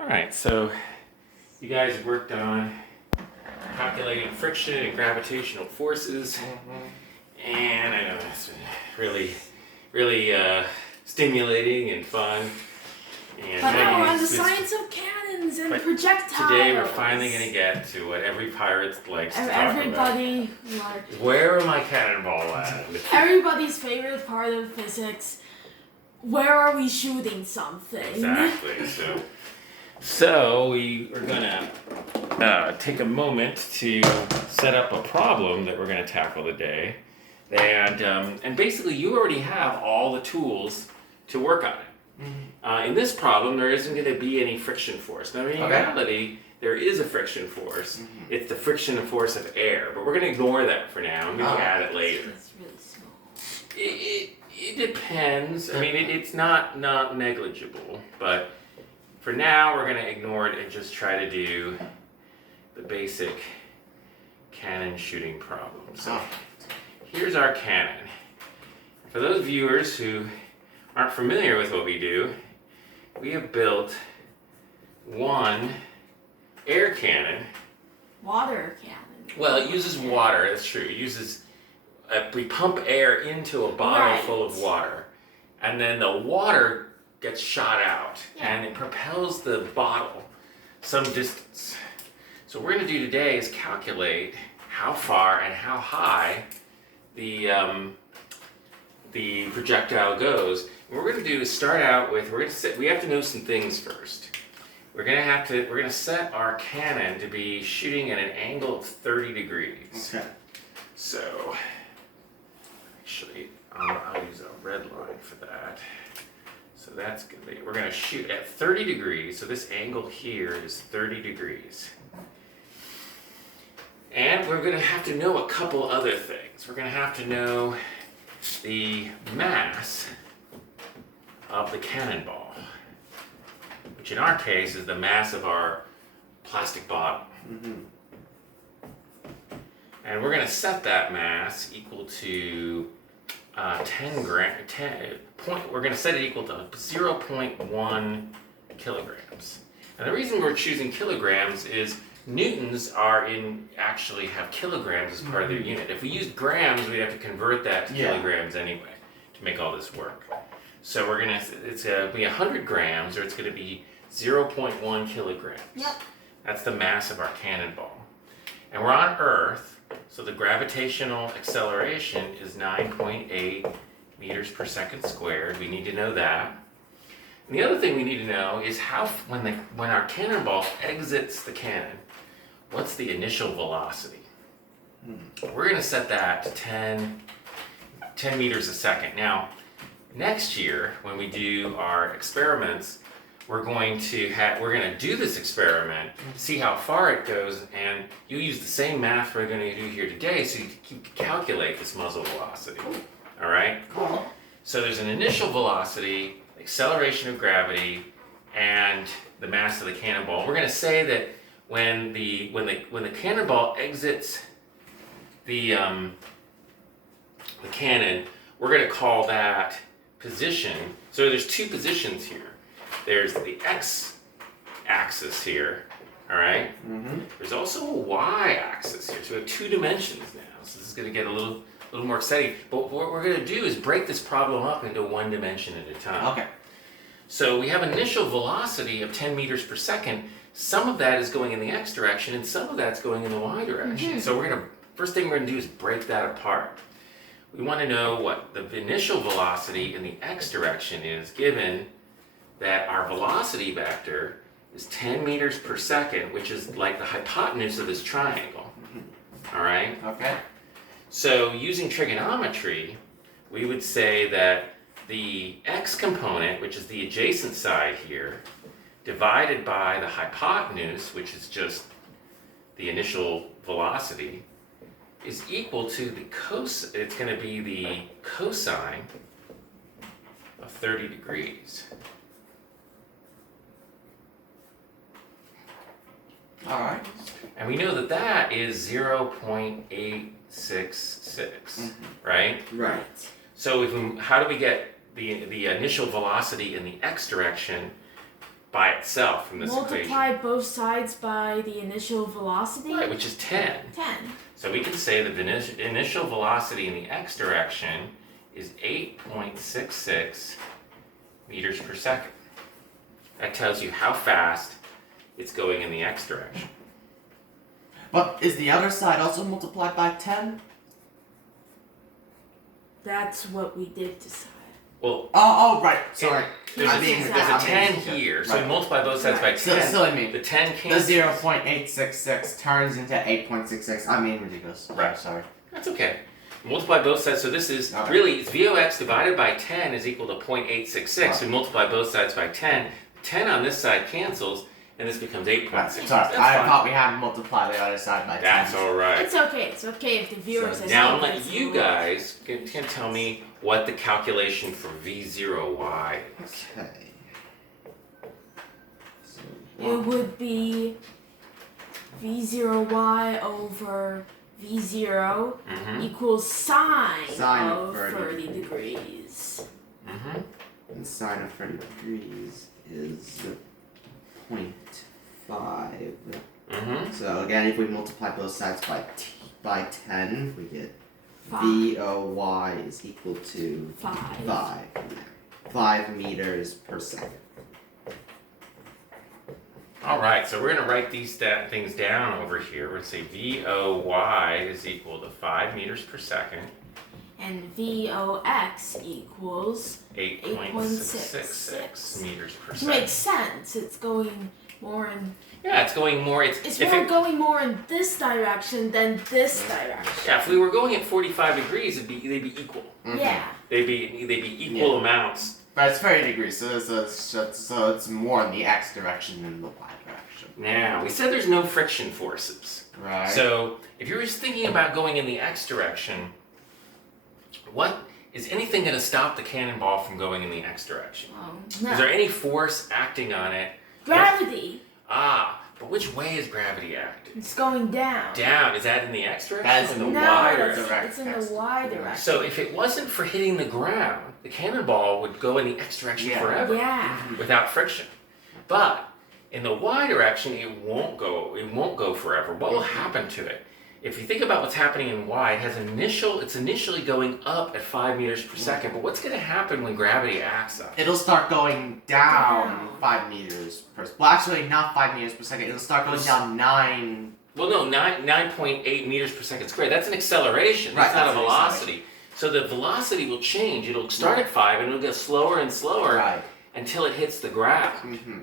All right, so you guys worked on calculating friction and gravitational forces, and I know it's been really stimulating and fun. And But now we're on the science of cannons and projectiles. Today we're finally going to get to what every pirate likes to talk Everybody, about. Where are my cannonball at? Everybody's favorite part of physics. Where are we shooting something? Exactly. So we are gonna take a moment to set up a problem that we're gonna tackle today, and basically you already have all the tools to work on it. Mm-hmm. In this problem, there isn't going to be any friction force. Now, in reality, there is a friction force. Mm-hmm. It's the friction force of air, but we're going to ignore that for now. I'm going to add it later. It's really small. It depends. I mean, it's not negligible, but for now, we're going to ignore it and just try to do the basic cannon shooting problem. So here's our cannon. For those viewers who aren't familiar with what we do, we have built one air cannon. Water cannon. Well, it uses water, that's true. It uses, we pump air into a bottle full of water, and then the water gets shot out, and it propels the bottle some distance. So what we're going to do today is calculate how far and how high the projectile goes. And what we're going to do is start out with, we have to know some things first. We're going to set our cannon to be shooting at an angle of 30 degrees. Okay. So, actually, I'll use a red line for that. So that's going to be, we're going to shoot at 30 degrees. So this angle here is 30 degrees. And we're going to have to know a couple other things. We're going to have to know the mass of the cannonball, which in our case is the mass of our plastic bottle. Mm-hmm. And we're going to set that mass equal to 10 grams. We're going to set it equal to 0.1 kilograms. And the reason we're choosing kilograms is newtons actually have kilograms as part of their unit. If we used grams, we'd have to convert that to kilograms anyway to make all this work. So it's going to be 100 grams, or it's going to be 0.1 kilograms. Yep. That's the mass of our cannonball. And we're on Earth, so the gravitational acceleration is 9.8 meters per second squared. We need to know that. And the other thing we need to know is when our cannonball exits the cannon, what's the initial velocity? We're going to set that to 10 meters a second. Now, next year, when we do our experiments, we're going to do this experiment, see how far it goes, and you use the same math we're going to do here today, so you can calculate this muzzle velocity. All right? Cool. So there's an initial velocity, acceleration of gravity, and the mass of the cannonball. We're going to say that when the cannonball exits the cannon, we're going to call that position. So there's two positions here. There's the x-axis here, all right? Mm-hmm. There's also a y-axis here. So we have two dimensions now. So this is going to get a little more exciting. But what we're going to do is break this problem up into one dimension at a time. Okay. So we have an initial velocity of 10 meters per second. Some of that is going in the x direction, and some of that's going in the y direction. Mm-hmm. So first thing we're going to do is break that apart. We want to know what the initial velocity in the x direction is, given that our velocity vector is 10 meters per second, which is like the hypotenuse of this triangle. Mm-hmm. All right? Okay. So using trigonometry, we would say that the x component, which is the adjacent side here, divided by the hypotenuse, which is just the initial velocity, is equal to it's going to be the cosine of 30 degrees. All right. And we know that is 0.866, right? Right. So how do we get the initial velocity in the x direction by itself from this equation. Multiply both sides by the initial velocity. Right, which is 10. 10. So we can say that the initial velocity in the x direction is 8.66 meters per second. That tells you how fast it's going in the x direction. But is the other side also multiplied by 10? That's what we did decide. Well, Oh, right. Sorry. there's I'm a, being- there's a I'm 10 being- here, so we right. multiply both sides by 10. Silly me. The 10 The cancels. 0.866 turns into 8.66. I'm being ridiculous. Right. Sorry. That's okay. Multiply both sides, so this is Okay. really, it's VOX divided by 10 is equal to 0.866. We multiply both sides by 10. 10 on this side cancels, and this becomes 8.6. Sorry. That's I fine. thought we had to multiply the other side by 10. That's alright. It's okay. It's okay if the viewers So are Now I'm saying letting this you is guys can tell me what the calculation for V0Y is. Okay. So, It would be V0y over V0 Mm-hmm. equals sine Sine of 30 30 degrees. Mm-hmm. and sine of 30 degrees is 0.5. Mm-hmm. So again, if we multiply both sides by 10, we get Five. VOY is equal to 5. 5 meters per second. Alright, so we're going to write these things down over here. We're going to say VOY is equal to 5 meters per second, And VOX equals 8.666 meters per It second. makes sense. It's going more in Yeah, it's going more. it's if more it- going more in this direction than this direction. Yeah, if we were going at 45 degrees, they'd be equal. Yeah. They'd be equal amounts. But it's 30 degrees, so it's more in the x direction than the y direction. Now, we said there's no friction forces. Right. So, if you're just thinking about going in the x direction, what is anything going to stop the cannonball from going in the x direction? Oh, Is no. there any force acting on it? Gravity. But which way is gravity acting? It's going down. Down. Is that in the x direction That's or in the No, y it's, direction? it's in the y direction. So, if it wasn't for hitting the ground, the cannonball would go in the x direction Yeah. forever. Yeah. Without friction. But in the y direction, it won't go forever. What will happen to it? If you think about what's happening in y, it's initially going up at 5 meters per second. But what's going to happen when gravity acts on it? It'll start going down Down. 5 meters per. Well, actually, not 5 meters per second. It'll start going down 9. Well, no, 9.8 meters per second squared. That's an acceleration. That's Right, not a that's an velocity. So the velocity will change. It'll start at 5 and it'll get slower and slower Right. until it hits the ground. Mm-hmm.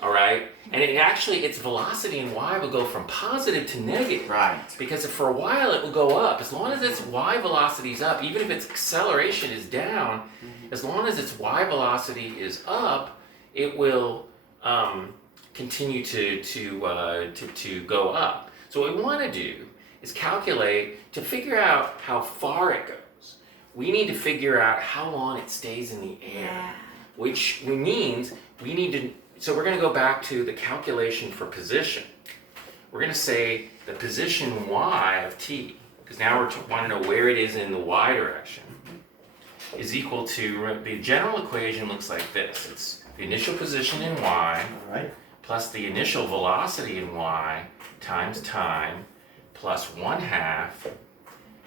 All right? And its velocity in y will go from positive to negative. Right. Because for a while it will go up. As long as its y velocity is up, even if its acceleration is down, as long as its y velocity is up, it will continue to go up. So what we want to do is calculate, to figure out how far it goes, we need to figure out how long it stays in the air. Yeah. Which means we need to, so we're going to go back to the calculation for position. We're going to say the position y of t, because now we're want to know where it is in the y direction, is equal to, the general equation looks like this. It's the initial position in y Alright. plus the initial velocity in y times time plus 1/2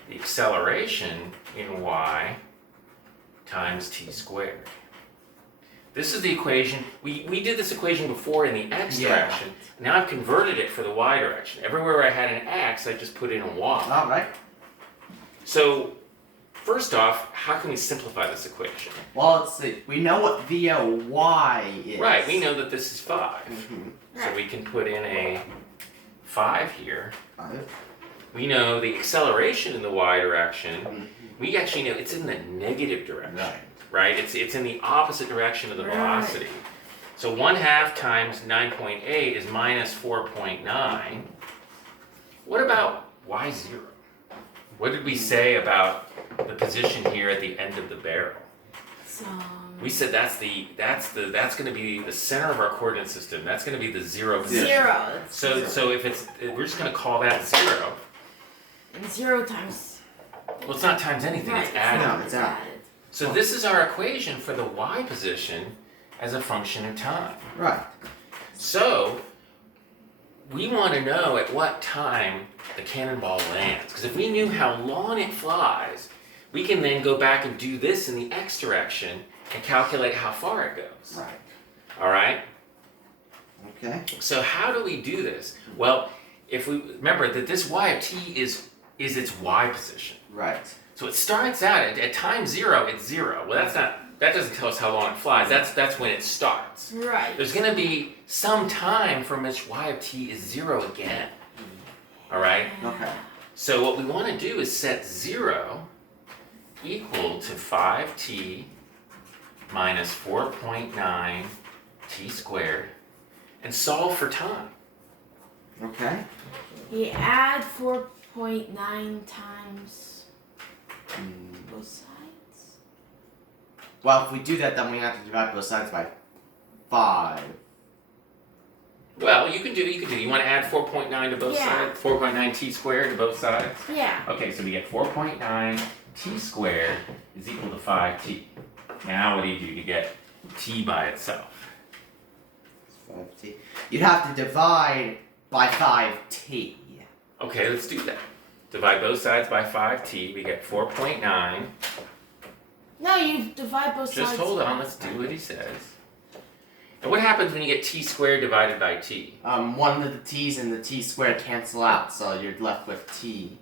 the acceleration in y times t squared. This is the equation, we did this equation before in the x Yeah. direction. Now I've converted it for the y direction. Everywhere where I had an x, I just put in a y. Alright. So, first off, how can we simplify this equation? Well, let's see. We know what VOY is. Right, we know that this is 5. Mhm. So we can put in a 5 here. 5. We know the acceleration in the y direction. Mhm. We actually know it's in the negative direction. Right. Right? It's in the opposite direction of the Right. velocity. So 1/2 times 9.8 is minus 4.9. What about y0? What did we say about the position here at the end of the barrel? So We said that's going to be the center of our coordinate system. That's going to be the 0 position. 0. It's So if we're just going to call that 0. and 0 times. Well, it's not times anything. Right. It's added. No, it's added. So this is our equation for the y position as a function of time. Right. So we want to know at what time the cannonball lands. Because if we knew how long it flies, we can then go back and do this in the x direction and calculate how far it goes. Right. All right? Okay. So how do we do this? Well, if we remember that this y of t is its y position. Right. So it starts out at time 0, it's 0. Well, that doesn't tell us how long it flies. That's when it starts. Right. There's going to be some time from which y of t is 0 again. All right? Okay. So what we want to do is set 0 equal to 5t minus 4.9 t squared and solve for time. Okay. You add 4.9 times both sides. Well, if we do that, then we have to divide both sides by 5. Well, you can do. You want to add 4.9 to both Yeah. sides? 4.9 t squared to both sides? Yeah. Okay, so we get 4.9 t squared is equal to 5t. Now what do you do to get t by itself? 5t. You'd have to divide by 5t. Okay, let's do that. Divide both sides by 5t, we get 4.9. No, you divide both sides. Just hold on, let's do what he says. And what happens when you get t squared divided by t? One of the t's and the t squared cancel out, so you're left with t.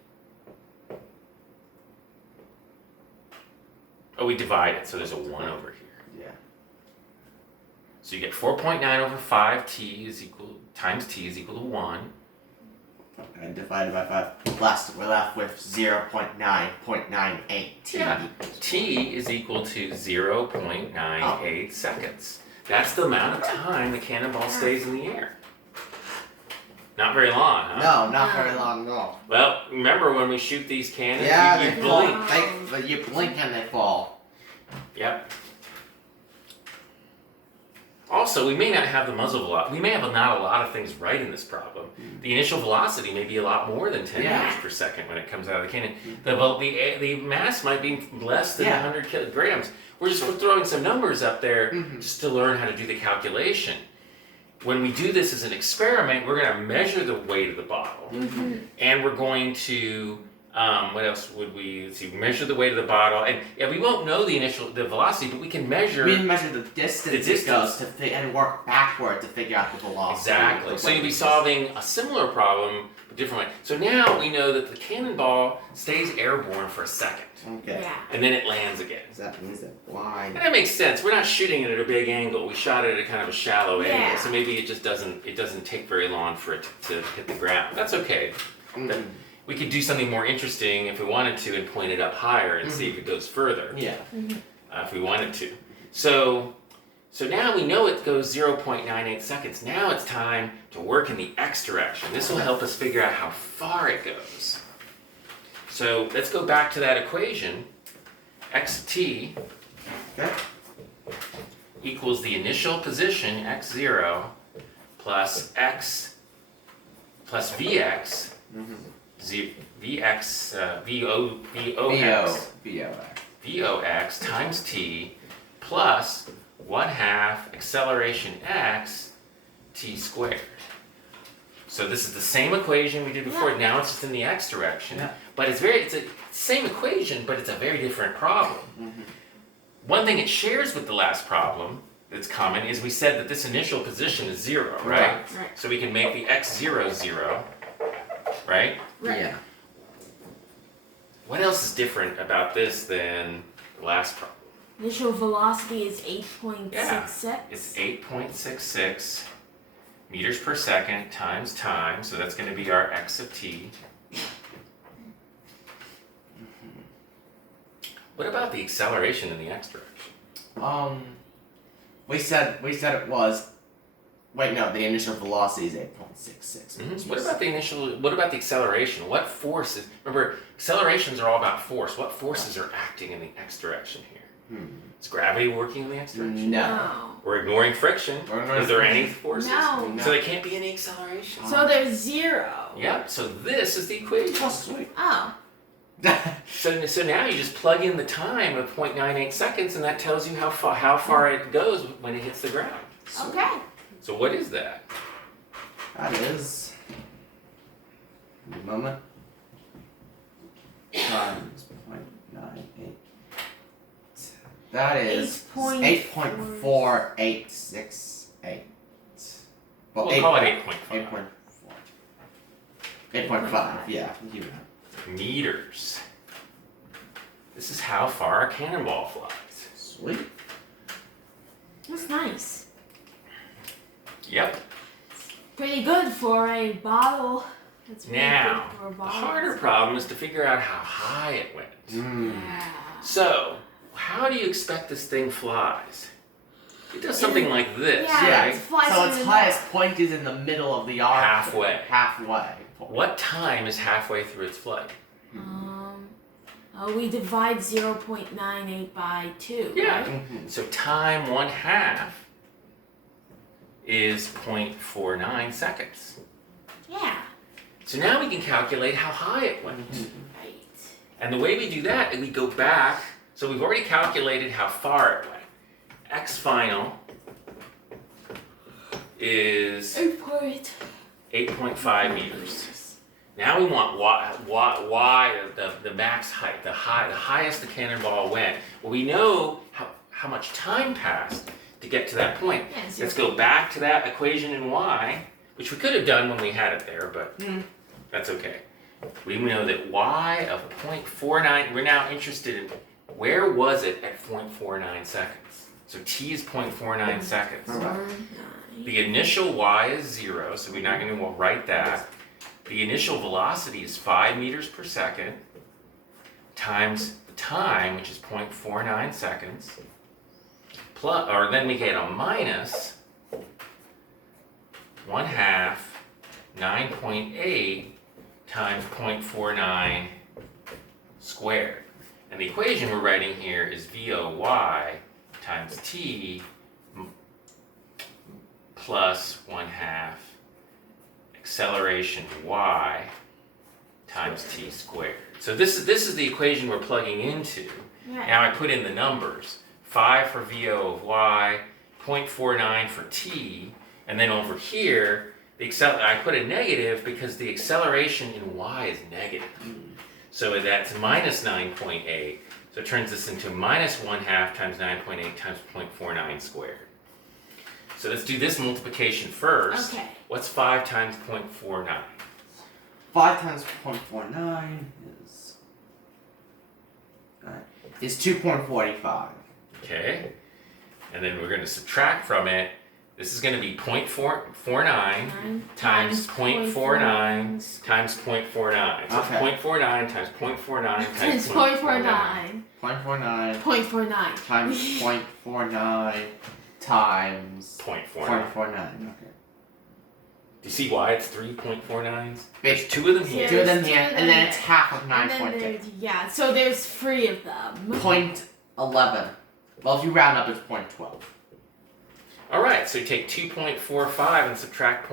Oh, we divide it, so there's a 1 over here. Yeah. So you get 4.9 over 5t is equal, times t is equal to 1. And divided by 5. Last, we're left with 0.9.98 t. Yeah, t is equal to 0.98 seconds. That's the amount of time the cannonball stays in the air. Not very long, huh? No, not very long at all. Well, remember when we shoot these cannons, Yeah, you they blink. fall. But you blink and they fall. Yep. Also, we may not have the muzzle velocity. We may have not a lot of things right in this problem. The initial velocity may be a lot more than 10 Yeah. meters per second when it comes out of the cannon. The mass might be less than 100 kilograms. We're just throwing some numbers up there just to learn how to do the calculation. When we do this as an experiment, we're going to measure the weight of the bottle, and we're going to what else would we let's see? Measure the weight of the bottle, and yeah, we won't know the velocity, but we can measure. We measure the distance it goes and work backward to figure out the velocity. Exactly. So you'll be solving a similar problem, but different way. So now we know that the cannonball stays airborne for a second, Okay. Yeah. and then it lands again. Does that mean that why? And that makes sense. We're not shooting it at a big angle. We shot it at a kind of a shallow Yeah. angle, so maybe it just doesn't take very long for it to hit the ground. That's okay. We could do something more interesting if we wanted to and point it up higher and see if it goes further. Yeah. If we wanted to. So now we know it goes 0.98 seconds. Now it's time to work in the x direction. This will help us figure out how far it goes. So let's go back to that equation. X of t Okay. equals the initial position, x0, plus x plus vx, vox times t plus 1/2 acceleration x t squared. So this is the same equation we did before. Now it's just in the x direction. Yeah. But it's the same equation, but it's a very different problem. One thing it shares with the last problem that's common is we said that this initial position is 0, right? Right. So we can make the x0 0, right? Right. Yeah. What else is different about this than the last problem? Initial velocity is 8.66. It's 8.66 meters per second times time, so that's going to be our x of t. What about the acceleration in the x direction? We said it was. Wait, no, the initial velocity is 8.66. What about the acceleration? What forces? Remember, accelerations are all about force. What forces are acting in the x direction here? Is gravity working in the x direction? No. We're ignoring friction. Is there any forces? No. So there can't be any acceleration. So there's 0. Yep. So this is the equation. Oh, sweet. Oh. So now you just plug in the time of 0.98 seconds, and that tells you how far it goes when it hits the ground. Okay. So what is that? That is. Give me a moment. Times 0.98. That is 8.4868. Well, We'll call it 8.5. 8.5, yeah. You know. Meters. This is how far a cannonball flies. Sweet. That's nice. Yep. Pretty good for a bottle. That's really Now, good for a the bottle. harder problem is to figure out how high it went. Yeah. So, how do you expect this thing flies? It does something like this, Yeah, right? it flies So through its the highest point is in the middle of the arc. Halfway. Halfway. What time is halfway through its flight? We divide 0.98 by 2. Yeah. Right? Mm-hmm. So time 1/2 is 0.49 seconds. Yeah. So now we can calculate how high it went. Right. And the way we do that is we go back. So we've already calculated how far it went. X final is 8.5 meters. Now we want y the max height, the highest the cannonball went. Well, we know how much time passed to get to that point. Yeah, Let's go back to that equation in y, which we could have done when we had it there, but that's okay. We know that y of 0.49, we're now interested in where was it at 0.49 seconds. So t is 0.49 seconds. The initial y is 0, so we're not going to write that. The initial velocity is 5 meters per second times the time, which is 0.49 seconds, plus, or then we get a minus 1/2 9.8 times 0.49 squared. And the equation we're writing here is VOY times T plus 1/2 acceleration y times t squared. So this is the equation we're plugging into. Right. Now I put in the numbers. 5 for VO of y, 0.49 for t, and then over here, I put a negative because the acceleration in y is negative. So that's minus 9.8. So it turns this into minus 1/2 times 9.8 times 0.49 squared. So let's do this multiplication first. Okay. What's 5 times 0.49? 5 times 0.49 is 2.45. Okay. And then we're going to subtract from it. This is going to be 0.49 times 0.49 times 0.49. So Okay. 0.49 times 0.49 It's times 0.49. 0.49 0.49. times 0.49 times 0.49. 0.49. Okay. Do you see why it's 3.49s? Big. There's 2 of them here. 2 of them here, and then it's half of And then 9.8. there's, so there's 3 of them. 0.11. Well, if you round up, it's 0.12. All right, so you take 2.45 and subtract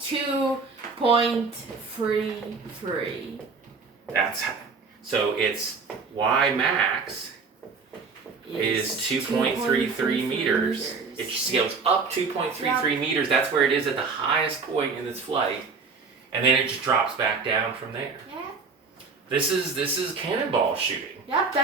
2.33. So it's y max is 2.33 meters. It scales up 2.33 meters. That's where it is at the highest point in its flight, and then it just drops back down from there. Yeah. This is cannonball shooting. Yep,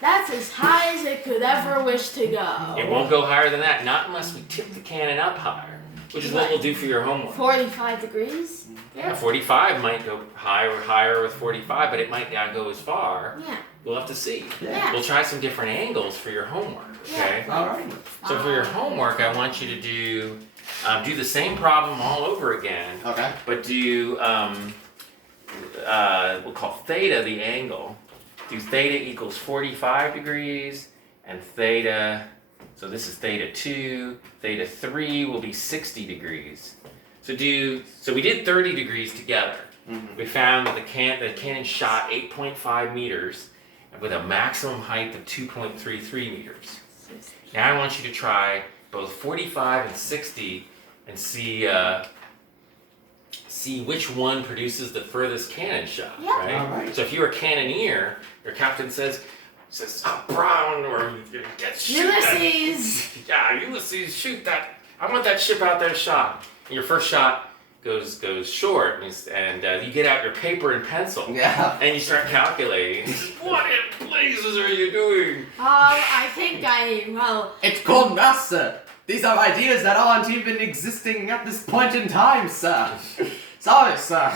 that's as high as it could ever wish to go. It won't go higher than that, not unless we tip the cannon up higher, which is what we'll do for your homework. 45 degrees? Yeah, 45 might go higher with 45, but it might not go as far. Yeah. We'll have to see. Yeah. We'll try some different angles for your homework, okay? All right. So for your homework, I want you to do the same problem all over again, Okay. but do, we'll call theta the angle. Do theta equals 45 degrees, and theta, so this is theta 2, theta 3 will be 60 degrees. So we did 30 degrees together. Mm-hmm. We found that the cannon shot 8.5 meters with a maximum height of 2.33 meters. Now I want you to try both 45 and 60 and see which one produces the furthest cannon shot, Yeah. right? All right. So if you're a cannoneer, your captain says, Brown, or shoot that. Ulysses! Yeah, Ulysses, shoot that. I want that ship out there shot. And your first shot goes short, and you get out your paper and pencil, Yeah. and you start calculating. What in blazes are you doing? I think well, It's called math, sir. These are ideas that aren't even existing at this point in time, sir. Sorry, sir.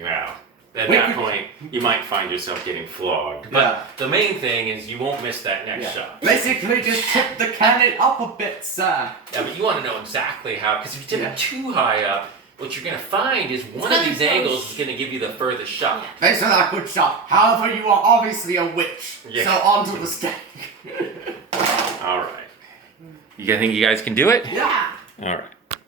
Well, at Wait, that wait. point, you might find yourself getting flogged. But Yeah. the main thing is you won't miss that next shot. Basically, just tip the cannon up a bit, sir. Yeah, but you want to know exactly how, because if you tip Yeah. it too high up, what you're going to find is one of these angles is going to give you the furthest shot. yeah. Thanks for that good shot. However, you are obviously a witch. Yeah. So on to the stake. All right. You guys think you guys can do it? Yeah. All right.